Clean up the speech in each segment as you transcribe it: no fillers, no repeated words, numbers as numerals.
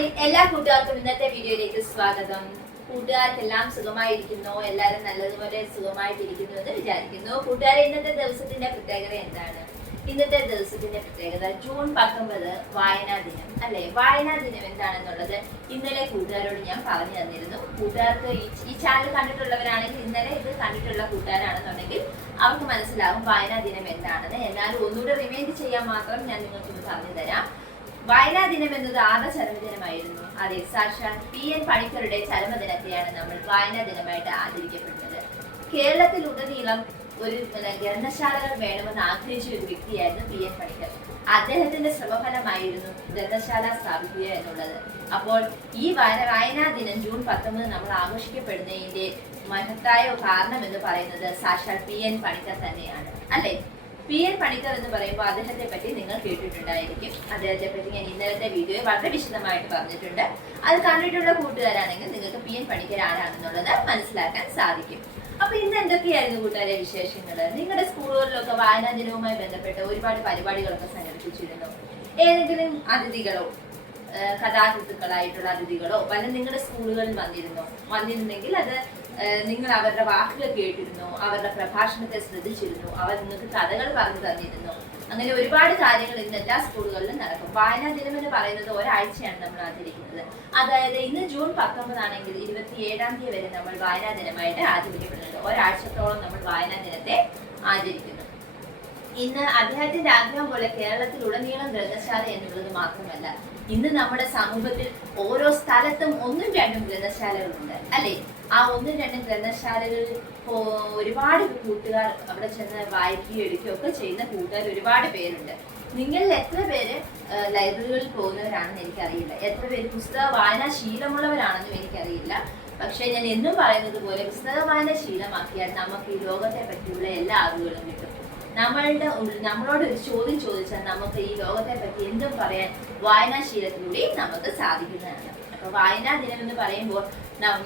Hi, എല്ലാ കൂട്ടുകാർക്കും ഇന്നത്തെ വീഡിയോയിലേക്ക് സ്വാഗതം. കൂട്ടുകാർക്കെല്ലാം സുഖമായിരിക്കുന്നു, എല്ലാവരും നല്ലതുപോലെ സുഖമായിട്ടിരിക്കുന്നു എന്ന് വിചാരിക്കുന്നു. കൂട്ടുകാരെ, ഇന്നത്തെ ദിവസത്തിന്റെ പ്രത്യേകത എന്താണ്? ഇന്നത്തെ ദിവസത്തിന്റെ പ്രത്യേകത ജൂൺ 19 വായനാ ദിനം അല്ലെ. വായനാ ദിനം എന്താണെന്നുള്ളത് ഇന്നലെ കൂട്ടുകാരോട് ഞാൻ പറഞ്ഞു തന്നിരുന്നു. കൂട്ടുകാർക്ക് ഈ ചാനൽ കണ്ടിട്ടുള്ളവരാണെങ്കിൽ, ഇന്നലെ ഇത് കണ്ടിട്ടുള്ള കൂട്ടുകാരാണെന്നുണ്ടെങ്കിൽ അവർക്ക് മനസ്സിലാകും വായനാ ദിനം എന്താണെന്ന്. എന്നാലും ഒന്നുകൂടെ റിമൈൻഡ് ചെയ്യാൻ മാത്രം ഞാൻ നിങ്ങൾക്കൊന്ന് പറഞ്ഞു തരാം. വായനാ ദിനം എന്നത് ആരുടെ ചരമദിനമായിരുന്നു? അതെ, സാക്ഷാൽ PN പണിക്കരുടെ ചരമദിനത്തെയാണ് നമ്മൾ വായനാ ദിനമായിട്ട് ആചരിക്കപ്പെടുന്നത്. കേരളത്തിലുടനീളം ഒരു ഗ്രന്ഥശാലകൾ വേണമെന്ന് ആഗ്രഹിച്ച ഒരു വ്യക്തിയായിരുന്നു PN പണിക്കർ. അദ്ദേഹത്തിന്റെ ശ്രമഫലമായിരുന്നു ഗ്രന്ഥശാല സ്ഥാപിക്കുക എന്നുള്ളത്. അപ്പോൾ ഈ വായനാ ദിനം ജൂൺ 19 നമ്മൾ ആഘോഷിക്കപ്പെടുന്നതിന്റെ മഹത്തായ കാരണം എന്ന് പറയുന്നത് സാക്ഷാൽ PN പണിക്കർ തന്നെയാണ് അല്ലെ. PN പണിക്കർ എന്ന് പറയുമ്പോൾ അദ്ദേഹത്തെ പറ്റി നിങ്ങൾ കേട്ടിട്ടുണ്ടായിരിക്കും. അദ്ദേഹത്തെ പറ്റി ഞാൻ ഇന്നലത്തെ വീഡിയോയിൽ വളരെ വിശദമായിട്ട് പറഞ്ഞിട്ടുണ്ട്. അത് കണ്ടിട്ടുള്ള കൂട്ടുകാരാണെങ്കിൽ നിങ്ങൾക്ക് PN പണിക്കർ ആരാണെന്നുള്ളത് മനസ്സിലാക്കാൻ സാധിക്കും. അപ്പൊ ഇന്ന് എന്തൊക്കെയായിരുന്നു കൂട്ടുകാരെ വിശേഷങ്ങൾ? നിങ്ങളുടെ സ്കൂളുകളിലൊക്കെ വായനാ ദിനവുമായി ബന്ധപ്പെട്ട് ഒരുപാട് പരിപാടികളൊക്കെ സംഘടിപ്പിച്ചിരുന്നു. ഏതെങ്കിലും അതിഥികളോ കഥാകൃത്തുക്കളായിട്ടുള്ള അതിഥികളോ വല്ല നിങ്ങളുടെ സ്കൂളുകളിൽ വന്നിരുന്നെങ്കിൽ അത് നിങ്ങൾ അവരുടെ വാക്കുകൾ കേട്ടിരുന്നു, അവരുടെ പ്രഭാഷണത്തെ ശ്രദ്ധിച്ചിരുന്നു, അവർ നിങ്ങൾക്ക് കഥകൾ പറഞ്ഞു തന്നിരുന്നു. അങ്ങനെ ഒരുപാട് കാര്യങ്ങൾ ഇന്ന് എല്ലാ സ്കൂളുകളിലും നടക്കും. വായനാ ദിനം എന്ന് പറയുന്നത് ഒരാഴ്ചയാണ് നമ്മൾ ആചരിക്കുന്നത്. അതായത് ഇന്ന് ജൂൺ 19 ആണെങ്കിൽ 27-ാം തീയതി വരെ നമ്മൾ വായനാ ദിനമായിട്ട് ആചരിക്കപ്പെടുന്നുണ്ട്. ഒരാഴ്ചത്തോളം നമ്മൾ വായനാ ദിനത്തെ ആചരിക്കുന്നു. ഇന്ന് അദ്ദേഹത്തിന്റെ ആഗ്രഹം പോലെ കേരളത്തിലുടനീളം ഗ്രന്ഥശാല എന്നുള്ളത് മാത്രമല്ല, ഇന്ന് നമ്മുടെ സമൂഹത്തിൽ ഓരോ സ്ഥലത്തും 1-2 ഗ്രന്ഥശാലകളുണ്ട് അല്ലെ. ആ 1-2 ഗ്രന്ഥശാലകളിൽ ഒരുപാട് കൂട്ടുകാർ അവിടെ ചെന്ന് വായിക്കുകയും എടുക്കുകയും ഒക്കെ ചെയ്യുന്ന കൂട്ടുകാർ ഒരുപാട് പേരുണ്ട്. നിങ്ങളിൽ എത്ര പേര് ലൈബ്രറികളിൽ പോകുന്നവരാണെന്ന് എനിക്കറിയില്ല. എത്ര പേര് പുസ്തക വായനാ ശീലമുള്ളവരാണെന്നും എനിക്കറിയില്ല. പക്ഷെ ഞാൻ എന്നും പറയുന്നത് പോലെ പുസ്തക വായന ശീലമാക്കിയാൽ നമുക്ക് ഈ ലോകത്തെ പറ്റിയുള്ള എല്ലാ അറിവുകളും കിട്ടും. നമ്മളോട് ഒരു ചോദ്യം ചോദിച്ചാൽ നമുക്ക് ഈ ലോകത്തെ പറ്റി എന്തും പറയാൻ വായനാശീലത്തിലൂടെയും നമുക്ക് സാധിക്കുന്നതാണ്. അപ്പൊ വായനാ ദിനം എന്ന് പറയുമ്പോൾ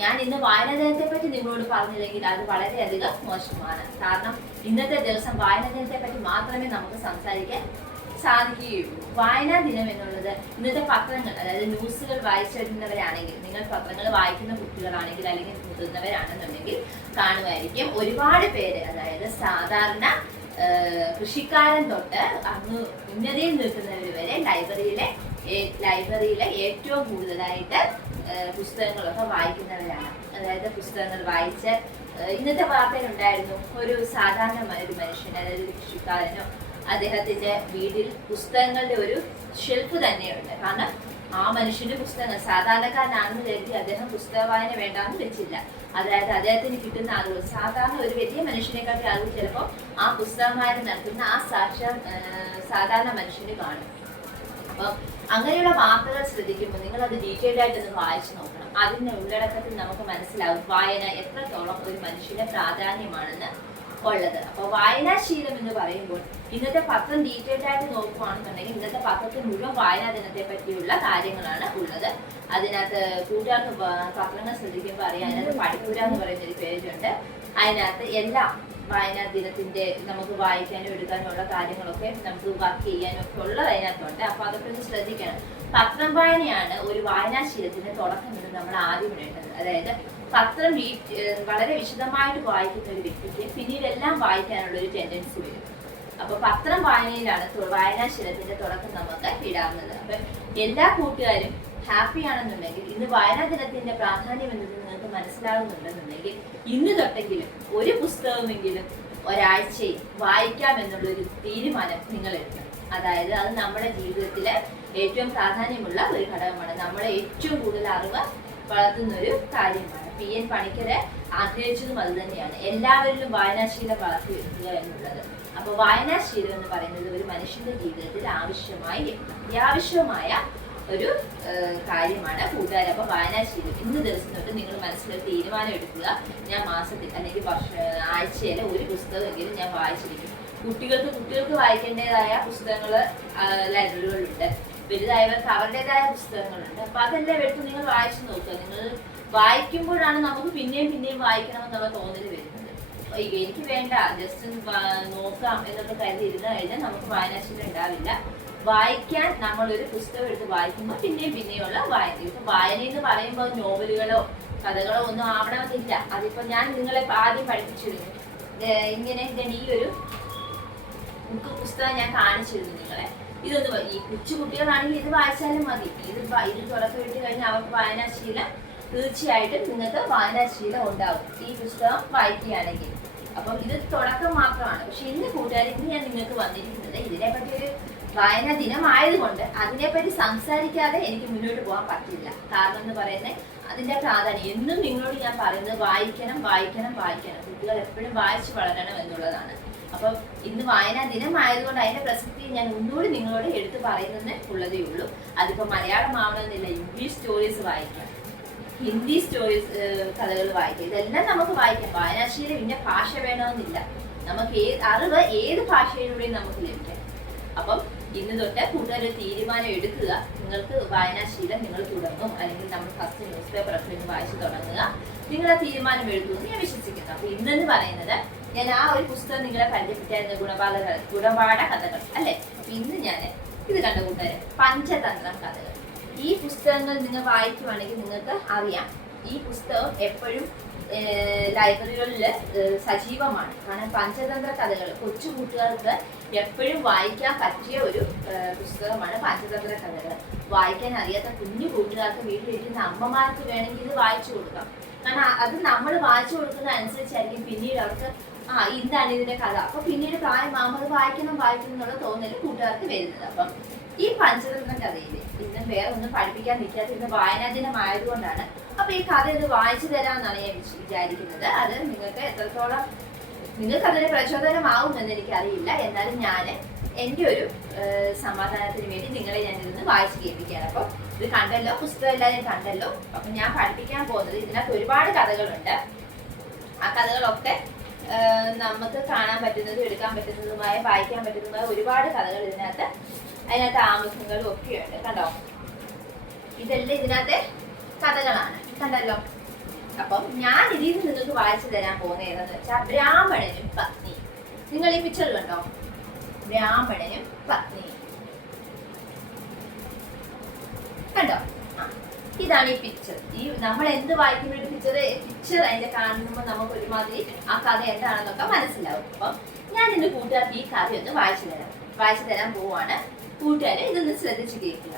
ഞാൻ ഇന്ന് വായനാ ദിനത്തെ പറ്റി നിങ്ങളോട് പറഞ്ഞില്ലെങ്കിൽ അത് വളരെയധികം മോശമാണ്. കാരണം ഇന്നത്തെ ദിവസം വായനാ ദിനത്തെ പറ്റി മാത്രമേ നമുക്ക് സംസാരിക്കാൻ സാധിക്കുകയുള്ളൂ. വായനാ ദിനം എന്നുള്ളത് ഇന്നത്തെ പത്രങ്ങൾ, അതായത് ന്യൂസുകൾ വായിച്ചിരുന്നവരാണെങ്കിൽ, നിങ്ങൾ പത്രങ്ങൾ വായിക്കുന്ന കുട്ടികളാണെങ്കിൽ അല്ലെങ്കിൽ മുതിർന്നവരാണെന്നുണ്ടെങ്കിൽ കാണുമായിരിക്കും ഒരുപാട് പേര്, അതായത് സാധാരണ കൃഷിക്കാരൻ തൊട്ട് അങ്ങ് ഉന്നതിയിൽ നിൽക്കുന്നവർ വരെ ലൈബ്രറിയിലെ ഏറ്റവും കൂടുതലായിട്ട് പുസ്തകങ്ങളൊക്കെ വായിക്കുന്നവരാണ്. അതായത് പുസ്തകങ്ങൾ വായിച്ച് ഇന്നത്തെ വാർത്തയിലുണ്ടായിരുന്നു ഒരു സാധാരണമായ ഒരു മനുഷ്യൻ, അതായത് കൃഷിക്കാരനോ, അദ്ദേഹത്തിന്റെ വീട്ടിൽ പുസ്തകങ്ങളുടെ ഒരു ഷെൽഫ് തന്നെയുണ്ട്. കാരണം ആ മനുഷ്യന്റെ പുസ്തകങ്ങൾ, സാധാരണക്കാരനാണെന്ന് കരുതി അദ്ദേഹം പുസ്തക വായന വേണ്ടാന്ന് വെച്ചില്ല. അതായത് അദ്ദേഹത്തിന് കിട്ടുന്ന അറിവ് സാധാരണ ഒരു വലിയ മനുഷ്യനെക്കാട്ടി അറിവ് ചിലപ്പോൾ ആ പുസ്തകമായിട്ട് നടത്തുന്ന ആ സാധാരണ മനുഷ്യന് കാണും. അപ്പം അങ്ങനെയുള്ള വാർത്തകൾ ശ്രദ്ധിക്കുമ്പോൾ നിങ്ങൾ അത് ഡീറ്റെയിൽഡ് ആയിട്ടൊന്ന് വായിച്ചു നോക്കണം. അതിന്റെ ഉള്ളടക്കത്തിൽ നമുക്ക് മനസ്സിലാവും വായന എത്രത്തോളം ഒരു മനുഷ്യന് പ്രാധാന്യമാണെന്ന് ഉള്ളത്. അപ്പോൾ വായനാശീലം എന്ന് പറയുമ്പോൾ ഇന്നത്തെ പത്രം ഡീറ്റെയിൽഡ് ആയിട്ട് നോക്കുകയാണെന്നുണ്ടെങ്കിൽ ഇന്നത്തെ പത്രത്തിൽ മുഴുവൻ വായനാ ദിനത്തെ പറ്റിയുള്ള കാര്യങ്ങളാണ് ഉള്ളത്. അതിനകത്ത് കൂട്ടുകാർക്ക് പത്രങ്ങൾ ശ്രദ്ധിക്കുമ്പോൾ അറിയാം, അതിനകത്ത് പഠിപ്പുര എന്ന് പറയുന്ന ഒരു പേജുണ്ട്. അതിനകത്ത് എല്ലാം വായനാ ദിനത്തിന്റെ നമുക്ക് വായിക്കാനും എടുക്കാനും ഉള്ള കാര്യങ്ങളൊക്കെ നമുക്ക് വർക്ക് ചെയ്യാനും ഒക്കെ ഉള്ളത് അതിനകത്തുണ്ട്. അപ്പൊ അതൊക്കെ ഒന്ന് ശ്രദ്ധിക്കണം. പത്രം വായനയാണ് ഒരു വായനാശീലത്തിന്റെ തുടക്കം എന്ന് നമ്മൾ ആദ്യം ഇടേണ്ടത്. അതായത് പത്രം വളരെ വിശദമായിട്ട് വായിക്കുന്ന ഒരു വ്യക്തിക്ക് പിന്നീട് എല്ലാം വായിക്കാനുള്ള ഒരു ടെൻഡൻസി വരും. അപ്പൊ പത്രം വായനയിലാണ് വായനാശീലത്തിന്റെ തുടക്കം നമുക്ക് ഇടാവുന്നത്. അപ്പൊ എല്ലാ കൂട്ടുകാരും ഹാപ്പി ആണെന്നുണ്ടെങ്കിൽ, ഇന്ന് വായനാ ദിനത്തിന്റെ പ്രാധാന്യം എന്നത് നിങ്ങൾക്ക് മനസ്സിലാകുന്നുണ്ടെന്നുണ്ടെങ്കിൽ ഇന്ന് തൊട്ടെങ്കിലും ഒരു പുസ്തകമെങ്കിലും ഒരാഴ്ചയിൽ വായിക്കാം എന്നുള്ളൊരു തീരുമാനം നിങ്ങൾ എടുക്കണം. അതായത് അത് നമ്മുടെ ജീവിതത്തില് ഏറ്റവും പ്രാധാന്യമുള്ള ഒരു ഘടകമാണ്. നമ്മളെ ഏറ്റവും കൂടുതൽ അറിവ് വളർത്തുന്ന ഒരു കാര്യമാണ്. PN പണിക്കരെ ആഗ്രഹിച്ചതും അത് തന്നെയാണ്, എല്ലാവരിലും വായനാശീലം വളർത്തിയെടുക്കുക എന്നുള്ളത്. അപ്പൊ വായനാശീലം എന്ന് പറയുന്നത് ഒരു മനുഷ്യന്റെ ജീവിതത്തിൽ അത്യാവശ്യമായ ഒരു കാര്യമാണ് കൂട്ടുകാർ. അപ്പൊ വായനാശീലം ഇന്ന് ദിവസം തൊട്ട് നിങ്ങൾ മനസ്സിലൊരു തീരുമാനം എടുക്കുക. ഞാൻ മാസത്തിൽ അല്ലെങ്കിൽ ആഴ്ചയിലെ ഒരു പുസ്തകമെങ്കിലും ഞാൻ വായിച്ചിരിക്കും. കുട്ടികൾക്ക് വായിക്കേണ്ടതായ പുസ്തകങ്ങൾ ലൈബ്രറികളിലുണ്ട്. വലുതായവർക്ക് അവരുടേതായ പുസ്തകങ്ങളുണ്ട്. അപ്പൊ അതെല്ലാം എടുത്ത് നിങ്ങൾ വായിച്ചു നോക്കുക. നിങ്ങൾ വായിക്കുമ്പോഴാണ് നമുക്ക് പിന്നെയും വായിക്കണമെന്നുള്ള തോന്നൽ വരുന്നത്. എനിക്ക് വേണ്ട, ജസ്റ്റ് നോക്കാം എന്നൊക്കെ കരുതി ഇരുന്ന് കഴിഞ്ഞാൽ നമുക്ക് വായനാശീലം ഉണ്ടാവില്ല. വായിക്കാൻ നമ്മളൊരു പുസ്തകം എടുത്ത് വായിക്കുമ്പോൾ പിന്നെയുള്ള വായന. ഇപ്പൊ വായന എന്ന് പറയുമ്പോൾ നോവലുകളോ കഥകളോ ഒന്നും ആവണമെന്നില്ല. അതിപ്പോ ഞാൻ നിങ്ങളെ ആദ്യം പഠിപ്പിച്ചിരുന്നു. ഇങ്ങനെ ഈ ഒരു പുസ്തകം ഞാൻ കാണിച്ചിരുന്നു നിങ്ങളെ. ഇതൊന്ന് ഈ കൊച്ചു കുട്ടികളാണെങ്കിൽ ഇത് വായിച്ചാലും മതി. ഇത് തുടക്കമിട്ട് കഴിഞ്ഞാൽ അവർക്ക് വായനാശീലം തീർച്ചയായിട്ടും നിങ്ങൾക്ക് വായനാശീലം ഉണ്ടാവും ഈ പുസ്തകം വായിക്കുകയാണെങ്കിൽ. അപ്പം ഇത് തുടക്കം മാത്രമാണ്. പക്ഷെ ഇന്ന് കൂട്ടുകാർ, ഇന്ന് ഞാൻ നിങ്ങൾക്ക് വന്നിരിക്കുന്നത് ഇതിനെപ്പറ്റി ഒരു വായനാ ദിനമായതുകൊണ്ട് അതിനെപ്പറ്റി സംസാരിക്കാതെ എനിക്ക് മുന്നോട്ട് പോകാൻ പറ്റില്ല. കാരണം എന്ന് പറയുന്നത് അതിന്റെ പ്രാധാന്യം. എന്നും നിങ്ങളോട് ഞാൻ പറയുന്നത് വായിക്കണം വായിക്കണം വായിക്കണം. കുട്ടികൾ എപ്പോഴും വായിച്ചു വളരണം എന്നുള്ളതാണ്. അപ്പം ഇന്ന് വായനാ ദിനമായതുകൊണ്ട് അതിന്റെ പ്രസക്തി ഞാൻ ഒന്നുകൂടി നിങ്ങളോട് എടുത്തു പറയുന്നതിന് ഉള്ളതേ ഉള്ളൂ. അതിപ്പോ മലയാളം ആവണമെന്നില്ല, ഇംഗ്ലീഷ് സ്റ്റോറീസ് വായിക്കാം, ഹിന്ദി സ്റ്റോറീസ് കഥകൾ വായിക്കാം. ഇതെല്ലാം നമുക്ക് വായിക്കാം. വായനാശീലം ഇന്ന ഭാഷ വേണമെന്നില്ല. നമുക്ക് അറിവ് ഏത് ഭാഷയിലൂടെയും നമുക്ക് ലഭിക്കാം. അപ്പം ഇന്ന് തൊട്ട് കൂട്ടുകാർ തീരുമാനം എടുക്കുക. നിങ്ങൾക്ക് വായനാശീലം നിങ്ങൾ തുടങ്ങും, അല്ലെങ്കിൽ നമ്മൾ ഫസ്റ്റ് ന്യൂസ് പേപ്പർ ഒക്കെ ഒന്ന് വായിച്ചു തുടങ്ങുക. നിങ്ങളെ തീരുമാനം എഴുതുമെന്ന് ഞാൻ വിശ്വസിക്കുന്നു. അപ്പൊ ഇന്നെന്ന് പറയുന്നത് ഞാൻ ആ ഒരു പുസ്തകം നിങ്ങളെ പരിചയപ്പെട്ടായിരുന്നു, ഗുണപാഠ കഥകൾ അല്ലെ. അപ്പൊ ഇന്ന് ഞാൻ ഇത് കണ്ട കൂട്ടുകാരെ, പഞ്ചതന്ത്രം കഥകൾ. ഈ പുസ്തകങ്ങൾ നിങ്ങൾ വായിക്കുവാണെങ്കിൽ നിങ്ങൾക്ക് അറിയാം, ഈ പുസ്തകം എപ്പോഴും ലൈബ്രറികളിൽ സജീവമാണ്. കാരണം പഞ്ചതന്ത്ര കഥകൾ കൊച്ചു കുട്ടികൾക്ക് എപ്പോഴും വായിക്കാൻ പറ്റിയ ഒരു പുസ്തകമാണ് പഞ്ചതന്ത്ര കഥകൾ. വായിക്കാൻ അറിയാത്ത കുഞ്ഞു കൂട്ടുകാർക്ക് വീട്ടിലിരിക്കുന്ന അമ്മമാർക്ക് വേണമെങ്കിൽ ഇത് വായിച്ചു കൊടുക്കാം. കാരണം അത് നമ്മൾ വായിച്ചു കൊടുക്കുന്ന അനുസരിച്ചായിരിക്കും പിന്നീട് അവർക്ക് ഇതാണ് ഇതിന്റെ കഥ. അപ്പൊ പിന്നീട് പ്രായമാകുമ്പോൾ അത് വായിക്കണം എന്നുള്ള തോന്നല് കൂട്ടുകാർക്ക് വരുന്നത്. അപ്പം ഈ പഞ്ചതന്ത്ര കഥയില് ഇന്ന് വേറെ ഒന്നും പഠിപ്പിക്കാൻ നിൽക്കാത്ത ഇന്ന് വായനാ ദിനം ആയതുകൊണ്ടാണ്. അപ്പൊ ഈ കഥ ഇത് വായിച്ചു തരാമെന്നാണ് ഞാൻ വിചാരിക്കുന്നത്. അത് നിങ്ങൾക്ക് എത്രത്തോളം നിങ്ങൾക്ക് അതിന് പ്രചോദനമാവുമെന്ന് എനിക്കറിയില്ല. എന്നാലും ഞാൻ എൻ്റെ ഒരു സമാധാനത്തിന് വേണ്ടി നിങ്ങളെ ഞാൻ ഇരുന്ന് വായിച്ച് കേൾപ്പിക്കുകയാണ്. അപ്പോൾ ഇത് കണ്ടല്ലോ, പുസ്തകം എല്ലാവരും കണ്ടല്ലോ. അപ്പം ഞാൻ പഠിപ്പിക്കാൻ പോകുന്നത് ഇതിനകത്ത് ഒരുപാട് കഥകളുണ്ട്. ആ കഥകളൊക്കെ നമുക്ക് കാണാൻ പറ്റുന്നതും എടുക്കാൻ പറ്റുന്നതുമായ വായിക്കാൻ പറ്റുന്നതുമായ ഒരുപാട് കഥകൾ അതിനകത്ത് ആമുഖങ്ങളും ഒക്കെയുണ്ട്. കണ്ടോ, ഇതെല്ലാം ഇതിനകത്തെ കഥകളാണ്. കണ്ടല്ലോ. അപ്പം ഞാൻ ഇതിൽ നിന്ന് നിങ്ങൾക്ക് വായിച്ചു തരാൻ പോകുന്നത് ഏതെന്ന് വെച്ചാൽ ബ്രാഹ്മണനും പത്നിയും. നിങ്ങൾ ഈ പിക്ചർ കണ്ടോ, ബ്രാഹ്മണനും പത്നിയും കണ്ടോ? ഇതാണ് ഈ പിക്ചർ. ഈ നമ്മൾ എന്ത് വായിക്കുമ്പോഴും പിക്ചർ അതിന്റെ കാണുമ്പോൾ നമുക്ക് ഒരുമാതിരി ആ കഥ എന്താണെന്നൊക്കെ മനസ്സിലാവും. അപ്പം ഞാൻ ഇന്ന് കൂട്ടുകാർക്ക് ഈ കഥ ഒന്ന് വായിച്ചു തരാൻ പോവാണ്. കൂട്ടുകാരെ ഇതൊന്ന് ശ്രദ്ധിച്ചു കേൾക്കുക.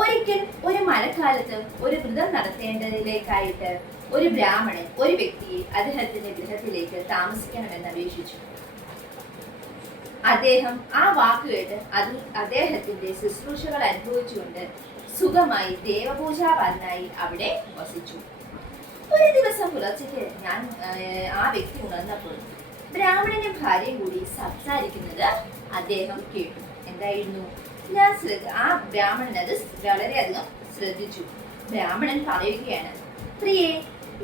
ഒരിക്കൽ ഒരു മഴക്കാലത്ത് ഒരു വ്രതം നടത്തേണ്ടതിലേക്കായിട്ട് ഒരു ബ്രാഹ്മണൻ ഒരു വ്യക്തിയെ അദ്ദേഹത്തിന്റെ ഗൃഹത്തിലേക്ക് താമസിക്കണമെന്ന് അപേക്ഷിച്ചു. അദ്ദേഹം ആ വാക്കുകേട്ട് അദ്ദേഹത്തിന്റെ ശുശ്രൂഷകൾ അനുഭവിച്ചുകൊണ്ട് സുഖമായി ദേവപൂജാപാലനായി അവിടെ വസിച്ചു. ഒരു ദിവസം പുലർച്ചയ്ക്ക് ആ വ്യക്തി ഉണർന്നപ്പോൾ ബ്രാഹ്മണനും ഭാര്യയും കൂടി സംസാരിക്കുന്നത് അദ്ദേഹം കേട്ടു. എന്തായിരുന്നു? ആ ബ്രാഹ്മണൻ അത് വളരെയധികം ശ്രദ്ധിച്ചു. ബ്രാഹ്മണൻ പറയുകയാണ്, പ്രിയേ,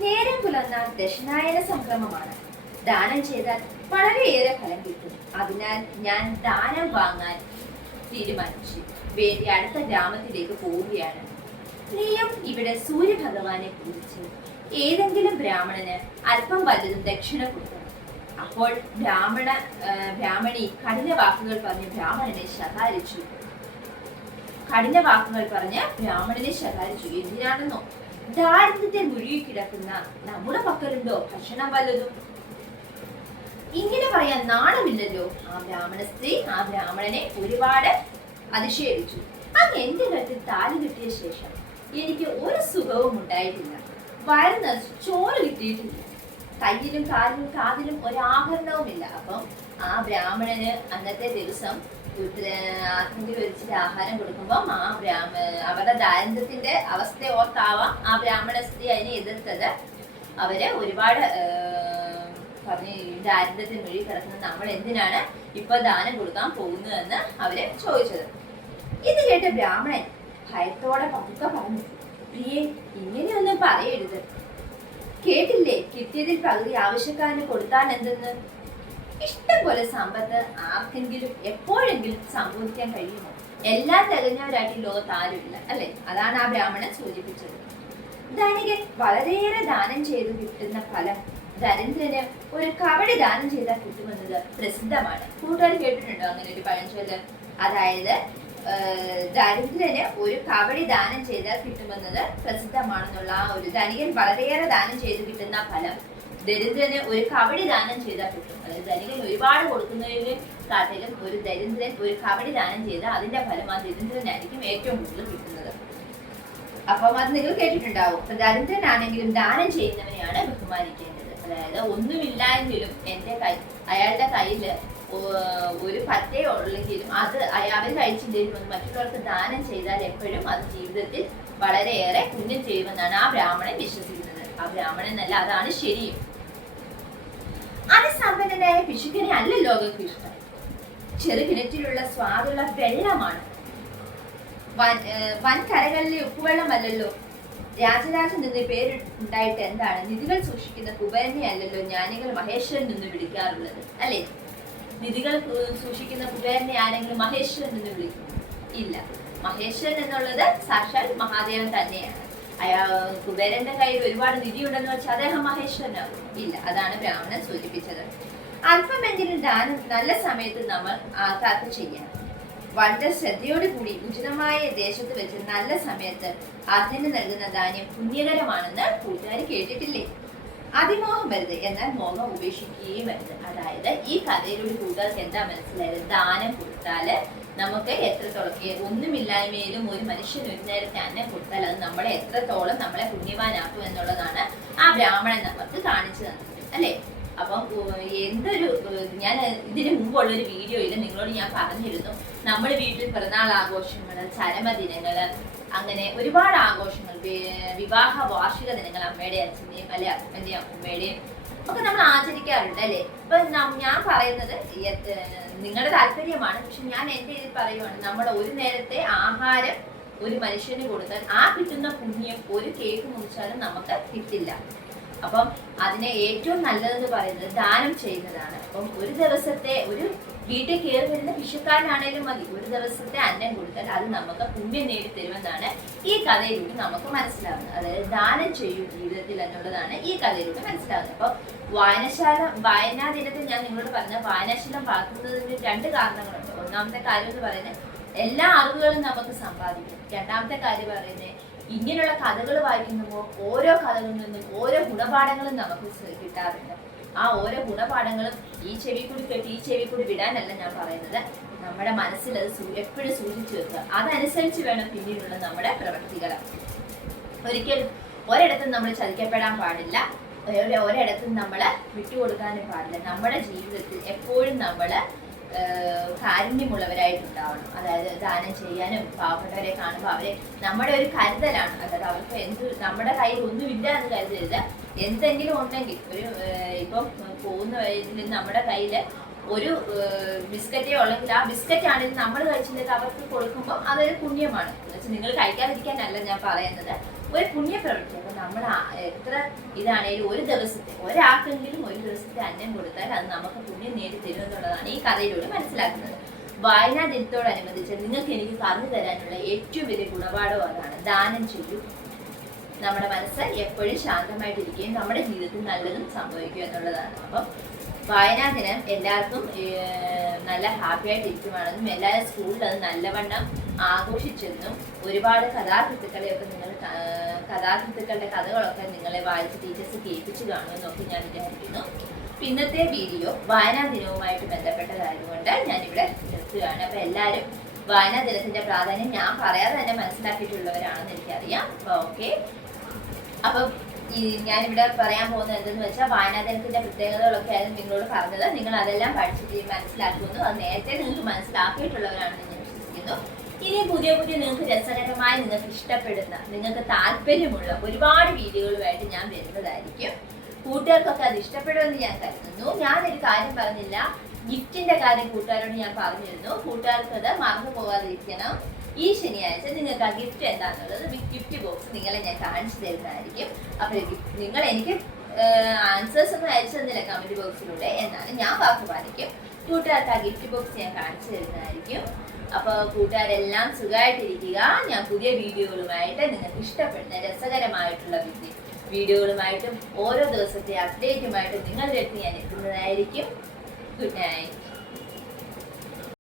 നേരം പുലർന്നാൽ ദശനായന സംക്രമമാണ്. ദാനം ചെയ്താൽ വളരെയേറെ ഫലം കിട്ടും. അതിനാൽ ഞാൻ ദാനം വാങ്ങാൻ തീരുമാനിച്ചു വേണ്ടി അടുത്ത ഗ്രാമത്തിലേക്ക് പോവുകയാണ്. നീയും ഇവിടെ സൂര്യഭഗവാനെ പൂജിച്ച് ഏതെങ്കിലും ബ്രാഹ്മണന് അല്പം വലുതും ദക്ഷിണ കൊടുക്കണം. അപ്പോൾ ബ്രാഹ്മണി കഠിന വാക്കുകൾ പറഞ്ഞ് ബ്രാഹ്മണനെ ശകാരിച്ചു. എന്തിനാണെന്നോ? ദാരിദ്ര്യത്തെ മുഴുകി കിടക്കുന്ന നമ്മുടെ പക്കലുണ്ടോ ഭക്ഷണം വല്ലതും? ഇങ്ങനെ പറയാൻ നാണമില്ലല്ലോ. ആ ബ്രാഹ്മണ സ്ത്രീ ആ ബ്രാഹ്മണനെ ഒരുപാട് അധിക്ഷേപിച്ചു. അങ്ങ് എന്റെ കഴുത്തിൽ താലി കിട്ടിയ ശേഷം എനിക്ക് ഒരു സുഖവും ഉണ്ടായിട്ടില്ല. വയറ് നിറച്ച് ചോറ് കിട്ടിയിട്ടില്ല. കയ്യിലും കാലിലും കാതിലും ഒരാഭരണവുമില്ല. അപ്പം ആ ബ്രാഹ്മണന് അന്നത്തെ ദിവസം ആർക്കെങ്കിലും ഒരിച്ചിട്ട് ആഹാരം കൊടുക്കുമ്പോൾ അവരുടെ ദാരിദ്ര്യത്തിന്റെ അവസ്ഥ ഓർത്താവാം ആ ബ്രാഹ്മണ സ്ത്രീ അതിനെ എതിർത്തത്. അവര് ഒരുപാട് പറഞ്ഞ് ദാരിദ്ര്യത്തിന് മുഴുകി കിടക്കുന്ന നമ്മൾ എന്തിനാണ് ഇപ്പൊ ദാനം കൊടുക്കാൻ പോകുന്നതെന്ന് അവര് ചോദിച്ചത്. ഇത് കേട്ട ബ്രാഹ്മണൻ ഭയത്തോടെ പതുക്കെ പറഞ്ഞു, പ്രിയേ, ഇങ്ങനെയൊന്നും പറയരുത്. കേട്ടില്ലേ, കിട്ടിയതിൽ പകുതി ആവശ്യക്കാരന് കൊടുത്താൽ എന്തെന്ന്? ഇഷ്ടം പോലെ സമ്പത്ത് ആർക്കെങ്കിലും എപ്പോഴെങ്കിലും സമ്പൂരിക്കാൻ കഴിയുമോ? എല്ലാം തികഞ്ഞവരായിട്ട് ഈ ലോകത്ത് ആരുമില്ല, അല്ലെ? അതാണ് ആ ബ്രാഹ്മണൻ സൂചിപ്പിച്ചത്. ധനികൻ വളരെയേറെ ദാനം ചെയ്തു കിട്ടുന്ന ഫലം ദരിദ്രന് ഒരു കവടി ദാനം ചെയ്താൽ കിട്ടുമെന്നത് പ്രസിദ്ധമാണ്. കൂട്ടുകാർ കേട്ടിട്ടുണ്ടോ അങ്ങനെ ഒരു പഴഞ്ചൊല്ല്? അതായത് ദരിദ്രന് ഒരു കവടി ദാനം ചെയ്താൽ കിട്ടുമെന്നത് പ്രസിദ്ധമാണെന്നുള്ള ആ ഒരു ധനികൻ വളരെയേറെ ദാനം ചെയ്ത് കിട്ടുന്ന ഫലം ദരിദ്രന് ഒരു കവടി ദാനം ചെയ്താൽ കിട്ടും. അതായത് ധനികൻ ഒരുപാട് കൊടുക്കുന്നതിന് കാട്ടിലും ഒരു ദരിദ്രൻ ഒരു കവടി ദാനം ചെയ്താൽ അതിന്റെ ഫലം ആ ദരിദ്രനായിരിക്കും ഏറ്റവും കൂടുതൽ കിട്ടുന്നത്. അപ്പം അത് നിങ്ങൾ കേട്ടിട്ടുണ്ടാവും. ദരിദ്രനാണെങ്കിലും ദാനം ചെയ്യുന്നവനെയാണ് ബഹുമാനിക്കേണ്ടത്. അതായത് ഒന്നുമില്ലായെങ്കിലും അയാളുടെ കയ്യില് ഒരു പറ്റേ ഉള്ളെങ്കിലും അത് അവർ കഴിച്ചില്ലെങ്കിലും മറ്റുള്ളവർക്ക് ദാനം ചെയ്താൽ എപ്പോഴും അത് ജീവിതത്തിൽ വളരെയേറെ പുണ്യം ചെയ്യുമെന്നാണ് ആ ബ്രാഹ്മണൻ വിശ്വസിക്കുന്നത്. ആ ബ്രാഹ്മണൻ എന്നല്ല, അതാണ് ശരിയും. അതിസമ്പന്നനായ പിശുക്കനെ അല്ല ലോകർക്ക് ഇഷ്ടം. ചെറുകിണറ്റിലുള്ള സ്വാദുള്ള വെള്ളമാണ്. വൻകരകളിലെ ഉപ്പുവെള്ളമല്ലല്ലോ. രാജരാജൻ നിന്ന് പേരുണ്ടായിട്ട് എന്താണ്? നിധികൾ സൂക്ഷിക്കുന്ന കുബേരനെ അല്ലല്ലോ ജ്ഞാനികൾ മഹേശ്വരൻ നിന്ന് വിളിക്കാറുള്ളത്, അല്ലേ? നിധികൾ സൂക്ഷിക്കുന്ന കുബേരനെ ആരെങ്കിലും മഹേശ്വരൻ നിന്ന് വിളിക്കും? ഇല്ല. മഹേശ്വരൻ എന്നുള്ളത് സാക്ഷാൽ മഹാദേവൻ തന്നെയാണ്. കുബേരന്റെ കയ്യിൽ ഒരുപാട് നിധി ഉണ്ടെന്ന് വെച്ചാൽ അദ്ദേഹം മഹേശ്വരനാകും? ഇല്ല. അതാണ് ബ്രാഹ്മണൻ സൂചിപ്പിച്ചത്. അല്പമെങ്കിലും ദാനം നല്ല സമയത്ത് നമ്മൾ ആൾക്കാർക്ക് ചെയ്യണം. വളരെ ശ്രദ്ധയോടുകൂടി ഉചിതമായ ദേശത്ത് വെച്ച് നല്ല സമയത്ത് അതിന് നൽകുന്ന ധാന്യം പുണ്യകരമാണെന്ന് കൂട്ടുകാർ കേട്ടിട്ടില്ലേ? അതിമോഹം വരുത്, എന്നാൽ മോഹം ഉപേക്ഷിക്കുകയും വരുത്. അതായത് ഈ കഥയിലൂടെ കൂട്ടുകാർക്ക് എന്താ മനസ്സിലായത്? ദാനം കൊടുത്താല് നമുക്ക് എത്രത്തോളം, ഒന്നുമില്ലായ്മയിലും ഒരു മനുഷ്യന് ഒരു നേരത്തെ അന്നം കൊടുത്താൽ അത് നമ്മളെ എത്രത്തോളം നമ്മളെ പുണ്യവാനാക്കും എന്നുള്ളതാണ് ആ ബ്രാഹ്മണൻ നമുക്ക് കാണിച്ചു തന്നത്, അല്ലേ? അപ്പം എന്തൊരു, ഞാൻ ഇതിനു മുമ്പുള്ളൊരു വീഡിയോയിൽ നിങ്ങളോട് ഞാൻ പറഞ്ഞിരുന്നു, നമ്മുടെ വീട്ടിൽ പിറന്നാൾ ആഘോഷങ്ങൾ, ചരമദിനങ്ങൾ, അങ്ങനെ ഒരുപാട് ആഘോഷങ്ങൾ, വിവാഹ വാർഷിക ദിനങ്ങൾ അമ്മയുടെ അച്ഛൻ്റെയും അല്ലെ അപ്പൻ്റെയും അമ്മയുടെയും ഒക്കെ നമ്മൾ ആചരിക്കാറുണ്ട്, അല്ലേ? ഇപ്പൊ ഞാൻ പറയുന്നത് നിങ്ങളുടെ താല്പര്യമാണ്, പക്ഷെ ഞാൻ എൻ്റെ ഇതിൽ പറയുവാണ്, നമ്മൾ ഒരു നേരത്തെ ആഹാരം ഒരു മനുഷ്യന് കൊടുത്താൽ ആ കിട്ടുന്ന പുണ്യം ഒരു കേക്ക് മുറിച്ചാലും നമുക്ക് കിട്ടില്ല. അപ്പം അതിനെ ഏറ്റവും നല്ലതെന്ന് പറയുന്നത് ദാനം ചെയ്യുന്നതാണ്. അപ്പം ഒരു ദിവസത്തെ, ഒരു വീട്ടിൽ കയറി വരുന്ന ഭിക്ഷക്കാരനാണേലും മതി, ഒരു ദിവസത്തെ അന്നം കൊടുത്താൽ അത് നമുക്ക് പുണ്യം നേടിത്തരുമെന്നാണ് ഈ കഥയിലൂടെ നമുക്ക് മനസ്സിലാവുന്നത്. അതായത് ദാനം ചെയ്യൂ ജീവിതത്തിൽ എന്നുള്ളതാണ് ഈ കഥയിലൂടെ മനസ്സിലാവുന്നത്. അപ്പൊ വായനാ ദിനത്തിൽ ഞാൻ നിങ്ങളോട് പറഞ്ഞ വായനാശീലം വളർത്തുന്നതിന് 2 കാരണങ്ങളുണ്ട്. ഒന്നാമത്തെ കാര്യം എന്ന് പറയുന്നത് എല്ലാ അറിവുകളും നമുക്ക് സമ്പാദിക്കും. രണ്ടാമത്തെ കാര്യം പറയുന്നത് ഇങ്ങനെയുള്ള കഥകൾ വായിക്കുമ്പോൾ ഓരോ കഥകളിൽ നിന്നും ഓരോ ഗുണപാഠങ്ങളും നമുക്ക് കിട്ടാറുണ്ട്. ആ ഓരോ ഗുണപാഠങ്ങളും ഈ ചെവി കൂടി കെട്ടി ഈ ചെവി കൂടി വിടാനല്ല ഞാൻ പറയുന്നത്. നമ്മുടെ മനസ്സിൽ അത് എപ്പോഴും സൂക്ഷിച്ചു വെക്കുക. അതനുസരിച്ച് വേണം പിന്നീടുള്ള നമ്മുടെ പ്രവൃത്തികൾ. ഒരിക്കലും ഒരിടത്തും നമ്മൾ ചതിക്കപ്പെടാൻ പാടില്ല, ഒരിടത്തും നമ്മൾ വിട്ടുകൊടുക്കാനും പാടില്ല. നമ്മുടെ ജീവിതത്തിൽ എപ്പോഴും നമ്മൾ കാരുണ്യമുള്ളവരായിട്ടുണ്ടാവണം. അതായത് ദാനം ചെയ്യാനും പാവപ്പെട്ടവരെ കാണുമ്പോൾ അവരെ നമ്മുടെ ഒരു കരുതലാണ്. അതായത് അവർക്ക് നമ്മുടെ കയ്യിൽ ഒന്നുമില്ല എന്ന് കരുതരുത്. എന്തെങ്കിലും ഉണ്ടെങ്കിൽ ഇപ്പം പോകുന്ന വഴിയിൽ നമ്മുടെ കയ്യിൽ ഒരു ബിസ്ക്കറ്റേ ഉള്ളെങ്കിൽ ആ ബിസ്ക്കറ്റ് ആണെങ്കിൽ നമ്മൾ കഴിച്ചില്ലെങ്കിൽ അവർക്ക് കൊടുക്കുമ്പോൾ അതൊരു പുണ്യമാണ്. എന്നുവെച്ചാൽ നിങ്ങൾ കഴിക്കാതിരിക്കാനല്ല ഞാൻ പറയുന്നത്, ഒരു പുണ്യപ്രവൃത്തി. അപ്പൊ നമ്മൾ എത്ര ഇതാണേലും ഒരു ദിവസത്തെ ഒരാൾക്കെങ്കിലും ഒരു ദിവസത്തെ അന്നം കൊടുത്താൽ അത് നമുക്ക് പുണ്യം നേടിത്തരും എന്നുള്ളതാണ് ഈ കഥയിലൂടെ മനസ്സിലാക്കുന്നത്. വായനാ ദിനത്തോടനുബന്ധിച്ച് നിങ്ങൾക്ക് എനിക്ക് പറഞ്ഞു തരാനുള്ള ഏറ്റവും വലിയ ഗുണപാഠം അതാണ്. ദാനം ചെയ്യൂ. നമ്മുടെ മനസ്സ് എപ്പോഴും ശാന്തമായിട്ടിരിക്കുകയും നമ്മുടെ ജീവിതത്തിൽ നല്ലതും സംഭവിക്കുക എന്നുള്ളതാണ്. അപ്പം വായനാ ദിനം എല്ലാവർക്കും നല്ല ഹാപ്പി ആയിട്ടിരിക്കുവാണെന്നും എല്ലാവരും സ്കൂളിൽ അത് നല്ലവണ്ണം ആഘോഷിച്ചെന്നും ഒരുപാട് കഥാകൃത്തുക്കളുടെ കഥകളൊക്കെ നിങ്ങളെ വായിച്ച് ടീച്ചേഴ്സ് കേൾപ്പിച്ചു കാണുമെന്നൊക്കെ ഞാൻ വിചാരിക്കുന്നു. ഇന്നത്തെ വീഡിയോ വായനാ ദിനവുമായിട്ട് ബന്ധപ്പെട്ടതായതുകൊണ്ട് ഞാനിവിടെ നിർത്തുകയാണ്. അപ്പൊ എല്ലാവരും വായനാ ദിനത്തിന്റെ പ്രാധാന്യം ഞാൻ പറയാതെ തന്നെ മനസ്സിലാക്കിയിട്ടുള്ളവരാണെന്ന് എനിക്കറിയാം. അപ്പൊ ഓക്കെ, അപ്പൊ ഞാനിവിടെ പറയാൻ പോകുന്നത് എന്തെന്ന് വെച്ചാൽ വായനാ ദിനത്തിന്റെ പ്രത്യേകതകളൊക്കെ ആയിരുന്നു നിങ്ങളോട് പറഞ്ഞത്. നിങ്ങൾ അതെല്ലാം പഠിച്ചിട്ട് മനസ്സിലാക്കുന്നു. അത് നേരത്തെ നിങ്ങൾക്ക് മനസ്സിലാക്കിയിട്ടുള്ളവരാണെന്ന് ഞാൻ വിശ്വസിക്കുന്നു. ഇനി പുതിയ നിങ്ങൾക്ക് രസകരമായി, നിങ്ങൾക്ക് ഇഷ്ടപ്പെടുന്ന, നിങ്ങൾക്ക് താല്പര്യമുള്ള ഒരുപാട് വീഡിയോകളുമായിട്ട് ഞാൻ വരുന്നതായിരിക്കും. കൂട്ടുകാർക്കൊക്കെ അത് ഇഷ്ടപ്പെടുമെന്ന് ഞാൻ കരുതുന്നു. ഞാനൊരു കാര്യം പറഞ്ഞില്ല, ഗിഫ്റ്റിന്റെ കാര്യം കൂട്ടുകാരോട് ഞാൻ പറഞ്ഞിരുന്നു. കൂട്ടുകാർക്ക് അത് മറന്നു പോകാതിരിക്കണം. ഈ ശനിയാഴ്ച നിങ്ങൾക്ക് ആ ഗിഫ്റ്റ് എന്താണെന്നുള്ളത് ഗിഫ്റ്റ് ബോക്സ് നിങ്ങളെ ഞാൻ കാണിച്ചു തരുന്നതായിരിക്കും. അപ്പോൾ നിങ്ങൾ എനിക്ക് ആൻസേഴ്സ് ഒന്നും അയച്ചു തന്നില്ല കമന്റ് ബോക്സിലൂടെ, എന്നാലും ഞാൻ വാക്ക് പാലിക്കും. കൂട്ടുകാർക്ക് ആ ഗിഫ്റ്റ് ബോക്സ് ഞാൻ കാണിച്ചു തരുന്നതായിരിക്കും. അപ്പോൾ കൂട്ടുകാരെല്ലാം സുഖമായിട്ടിരിക്കുക. ഞാൻ പുതിയ വീഡിയോകളുമായിട്ട് നിങ്ങൾക്ക് ഇഷ്ടപ്പെടുന്ന രസകരമായിട്ടുള്ള വീഡിയോകളുമായിട്ടും ഓരോ ദിവസത്തെ അപ്ഡേറ്റുമായിട്ടും നിങ്ങളുടെ അടുത്ത് ഞാൻ എത്തുന്നതായിരിക്കും. Good night.